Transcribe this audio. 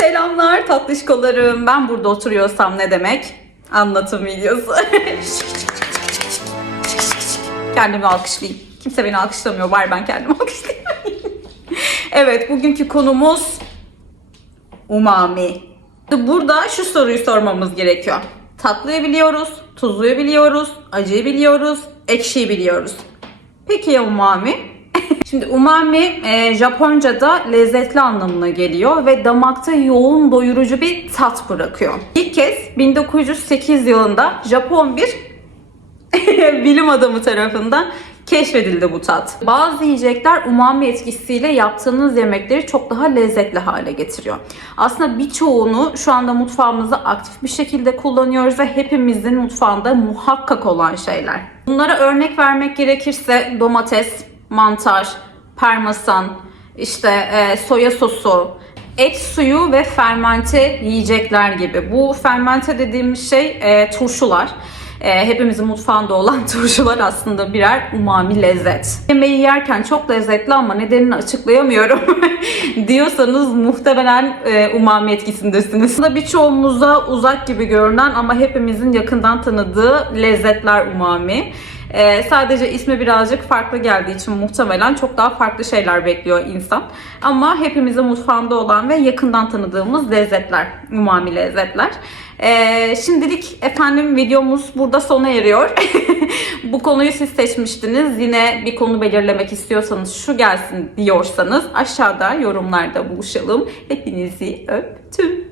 Selamlar tatlışkolarım. Ben burada oturuyorsam ne demek? Anlatım videosu. kendimi alkışlayayım. Kimse beni alkışlamıyor. Var ben kendimi alkışlayayım. evet bugünkü konumuz umami. Burada şu soruyu sormamız gerekiyor. Tatlıyı biliyoruz, tuzluyu biliyoruz, acıyı biliyoruz, ekşiyi biliyoruz. Peki ya umami? Şimdi umami e, Japonca'da lezzetli anlamına geliyor ve damakta yoğun doyurucu bir tat bırakıyor. İlk kez 1908 yılında Japon bir bilim adamı tarafından keşfedildi bu tat. Bazı yiyecekler umami etkisiyle yaptığınız yemekleri çok daha lezzetli hale getiriyor. Aslında birçoğunu şu anda mutfağımızda aktif bir şekilde kullanıyoruz ve hepimizin mutfağında muhakkak olan şeyler. Bunlara örnek vermek gerekirse domates, mantar, parmesan, işte e, soya sosu, et suyu ve fermente yiyecekler gibi. Bu fermente dediğimiz şey e, turşular. E, hepimizin mutfağında olan turşular aslında birer umami lezzet. Yemeği yerken çok lezzetli ama nedenini açıklayamıyorum diyorsanız muhtemelen e, umami etkisindesiniz. Aslında birçoğumuza uzak gibi görünen ama hepimizin yakından tanıdığı lezzetler umami. Ee, sadece ismi birazcık farklı geldiği için muhtemelen çok daha farklı şeyler bekliyor insan. Ama hepimizin mutfağında olan ve yakından tanıdığımız lezzetler, umami lezzetler. Ee, şimdilik efendim videomuz burada sona eriyor. Bu konuyu siz seçmiştiniz. Yine bir konu belirlemek istiyorsanız, şu gelsin diyorsanız aşağıda yorumlarda buluşalım. Hepinizi öptüm.